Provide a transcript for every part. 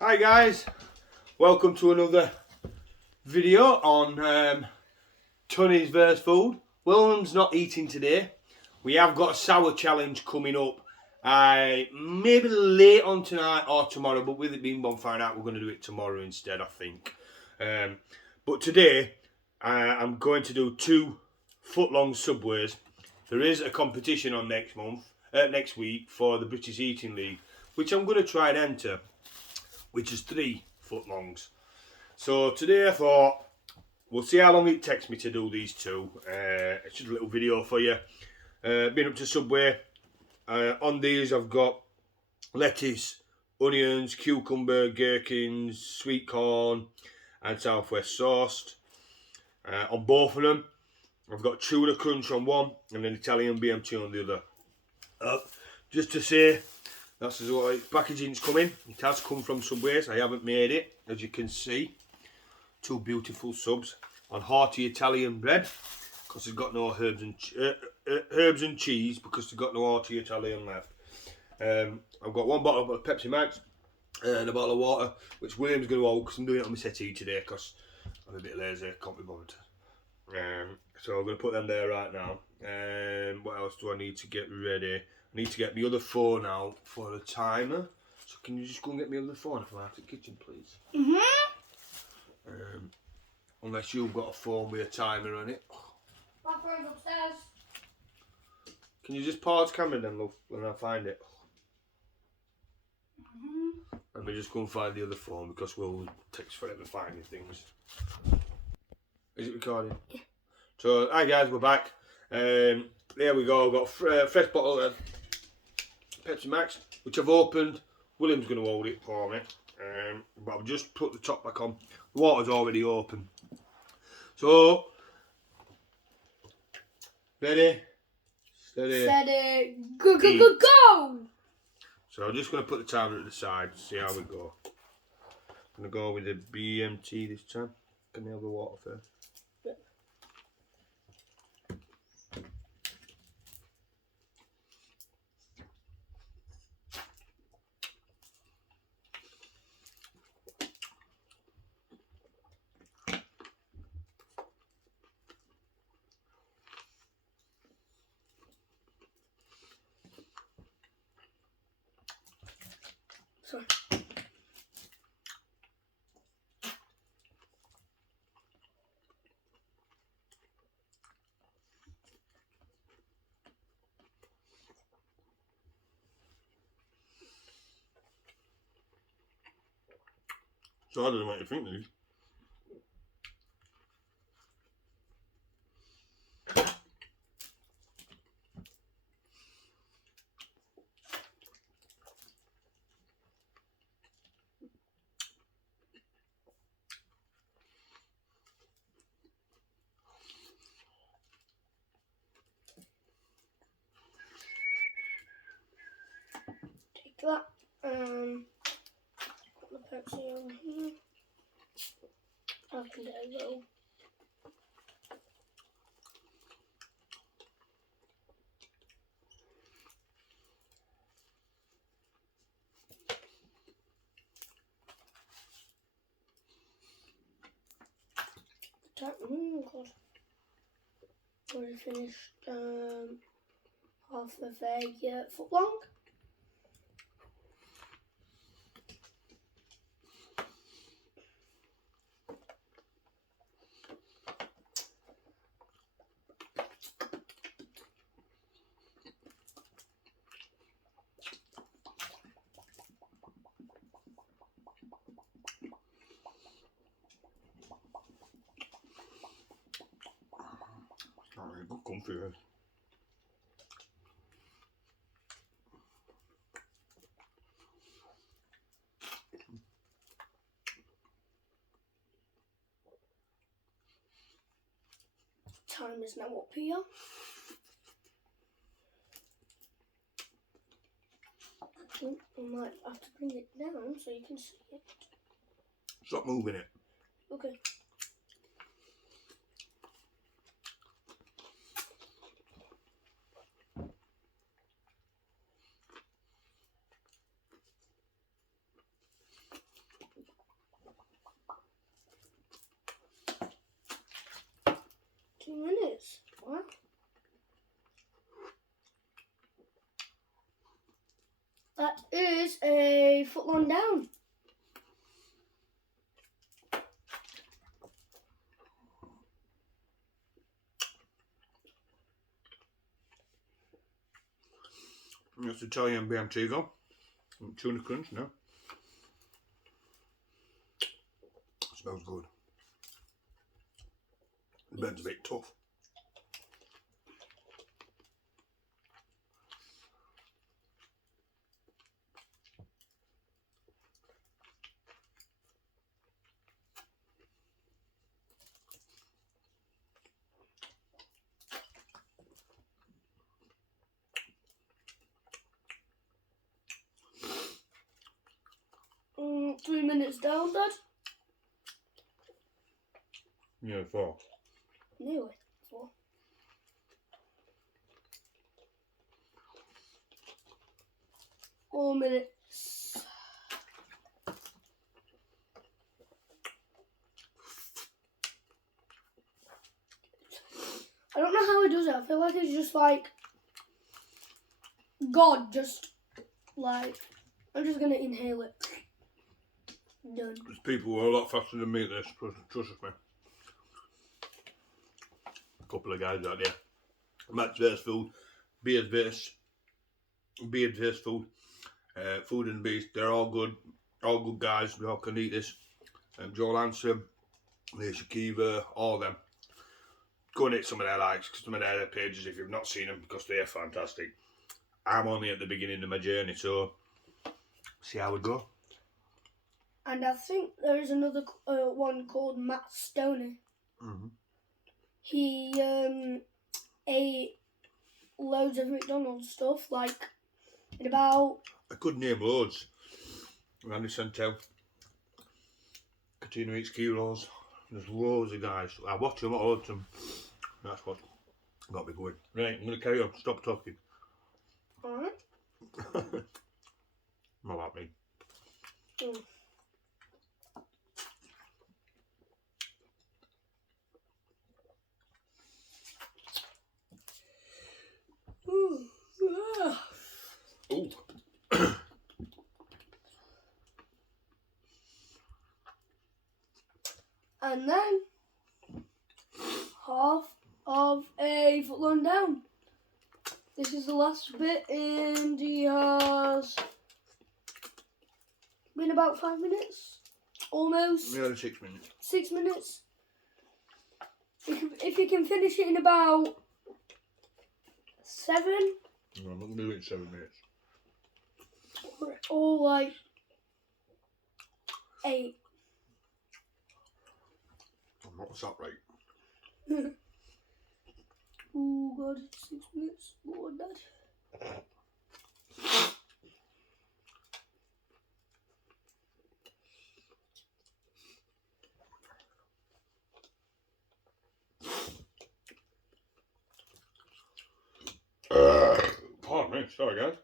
Hi guys, welcome to another video on Tony's vs Food. William's not eating today. We have got a sour challenge coming up. Maybe late on tonight or tomorrow, but with it being bonfire night, we're going to do it tomorrow instead, I think. But today, I'm going to do 2 foot-long Subways. There is a competition on next week for the British Eating League, which I'm going to try and enter, which is 3 foot longs. So today I thought we'll see how long it takes me to do these 2. It's just a little video for you. Been up to Subway. On these I've got lettuce, onions, cucumber, gherkins, sweet corn and southwest sauce. On both of them I've got tuna crunch on one and an Italian BMT on the other. Just to say, that's as well packaging's coming. It has come from Subways. I haven't made it, as you can see. 2 beautiful subs on hearty Italian bread, because it's got no herbs and cheese, because they've got no hearty Italian left. I've got 1 bottle of Pepsi Max and a bottle of water, which William's going to hold because I'm doing it on my settee today because I'm a bit lazy, can't be bothered. So I'm going to put them there right now. What else do I need to get ready? I need to get my other phone out for a timer. So can you just go and get my other phone if I'm out of the kitchen, please? Unless you've got a phone with a timer on it. My phone's upstairs. Can you just pause camera then, love, when I find it? Let me just go and find the other phone because we'll take forever finding things. Is it recording? Yeah. So, hi guys, we're back. There we go. I've got a fresh bottle of Pepsi Max, which I've opened. William's going to hold it for me. But I've just put the top back on. The water's already open. So, ready, steady, Steady, go, go, go, go! So I'm just going to put the timer at the side to see how we go. I'm going to go with the BMT this time. Can I have the water first? Yeah. Sorry. So I don't know what you think, dude. Take that. Put the Pepsi on here. I can get a little. God. Already finished half of a foot long. Alright, good comfy. Time is now up here. I might have to bring it down so you can see it. Stop moving it. Okay. a footlong down. That's Italian Biantigo. Tuna crunch, no? Smells good. The bed's a bit tough. Mm, 3 minutes down, Dad. Yeah, 4. Nearly 4. Four minutes. I don't know how he does it. I feel like it's just like God, just like I'm just gonna inhale it. Done. There's people who are a lot faster than me at this, trust me. A couple of guys out there. Matt's Verse Food, Beard Verse Food, Food and Beast, they're all good guys, we all can eat this. Joel Hanson, Lisa Kiva, all of them. Go and hit some of their likes, some of their pages if you've not seen them, because they are fantastic. I'm only at the beginning of my journey, so see how we go. And I think there is another one called Matt Stoney. Mm-hmm. He ate loads of McDonald's stuff, like in about... I could name loads. Randy Santel, Katina Eats Kilos, there's loads of guys. I watch them all the time. That's what got me going. Right, I'm going to carry on. Stop talking. Alright. Not like me. Mm. Ooh. Ah. Ooh. And then half of a footlong down. This is the last bit, and he has been about 5 minutes, almost. Nearly 6 minutes. 6 minutes. If you can finish it in about 7, No, I'm not going to do it in 7 minutes. or like 8. I'm not that right. Oh God, 6 minutes. Lord, Dad. Pardon me, sorry guys.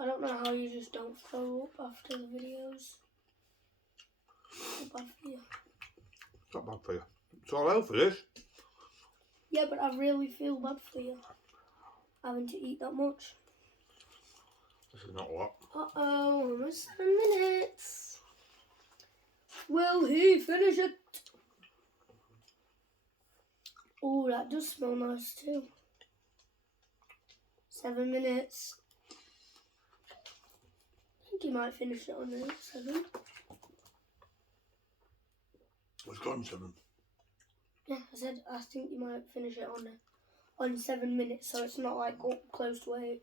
I don't know how you just don't throw up after the videos. It's bad for you. It's not bad for you. It's all out for this. Yeah, but I really feel bad for you having to eat that much. This is not a lot. Uh-oh, almost 7 minutes. Will he finish it? Oh, that does smell nice too. 7 minutes. I think he might finish it on 7. It's gone 7. Yeah, I said I think you might finish it on 7 minutes, so it's not like up close to 8.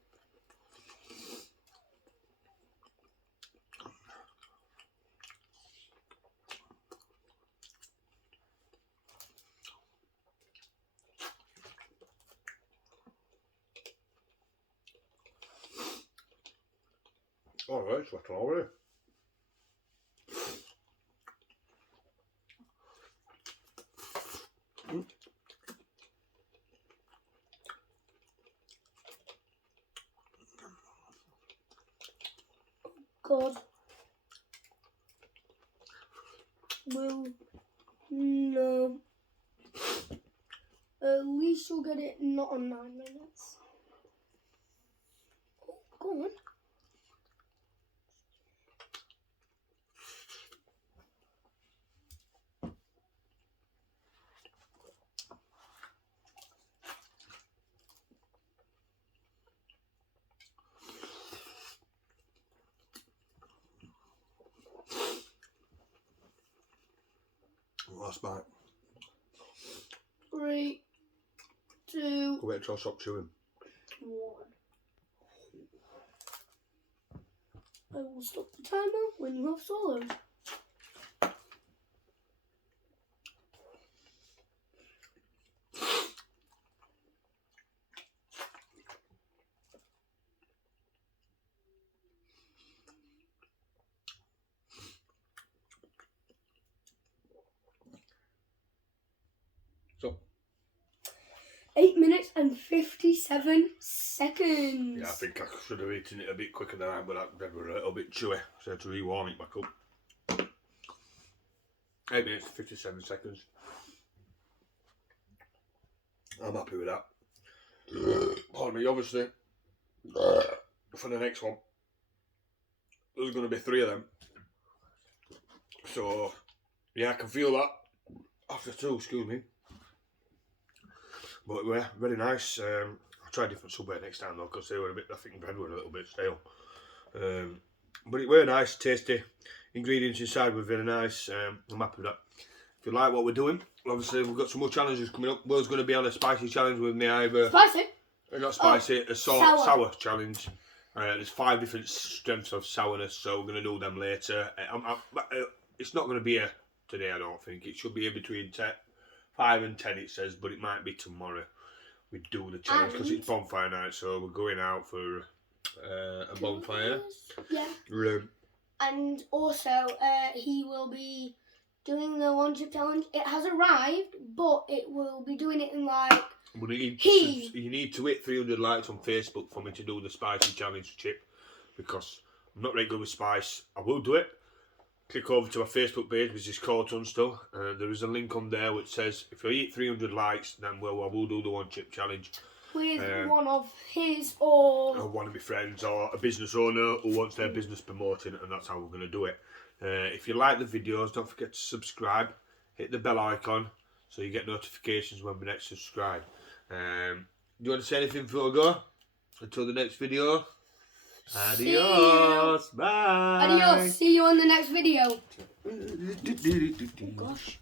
Alright, it's wet already. God. Will. No. at least you'll get it not on 9 minutes. Oh, go on. Last bite. 3, 2, Wait till I stop chewing. 1. I will stop the timer when you have swallowed. So 8 minutes and 57 seconds. yeah, I think I should have eaten it a bit quicker than that, but that were a little bit chewy, so I had to rewarm it back up. 8 minutes, 57 seconds. I'm happy with that. Pardon me, obviously, for the next one, there's going to be 3 of them. So, yeah, I can feel that after 2, excuse me. But yeah, very nice. I'll try a different Subway next time though, because they were a bit, I think bread were a little bit stale. But it were nice, tasty. Ingredients inside were very nice. I'm happy with that. If you like what we're doing, obviously we've got some more challenges coming up. Will's going to be on a spicy challenge with me either. Spicy? Not spicy, a sour. sour challenge. There's 5 different strengths of sourness, so we're going to do them later. It's not going to be here today, I don't think. It should be in between 5 and 10 it says, but it might be tomorrow we do the challenge because it's bonfire night, so we're going out for a bonfire. Yeah. And also, he will be doing the 1 chip challenge. It has arrived, but it will be doing it in like... But you need to hit 300 likes on Facebook for me to do the spicy challenge chip, because I'm not very good with spice. I will do it. Click over to my Facebook page, which is called Tunstall. There is a link on there which says if I hit 300 likes, then I will do the 1 chip challenge. With one of his or one of my friends or a business owner who wants their business promoting, and that's how we're going to do it. If you like the videos, don't forget to subscribe. Hit the bell icon so you get notifications when we next subscribe. Do you want to say anything before I go? Until the next video. Adios. Bye. Adios. See you on the next video. Oh gosh.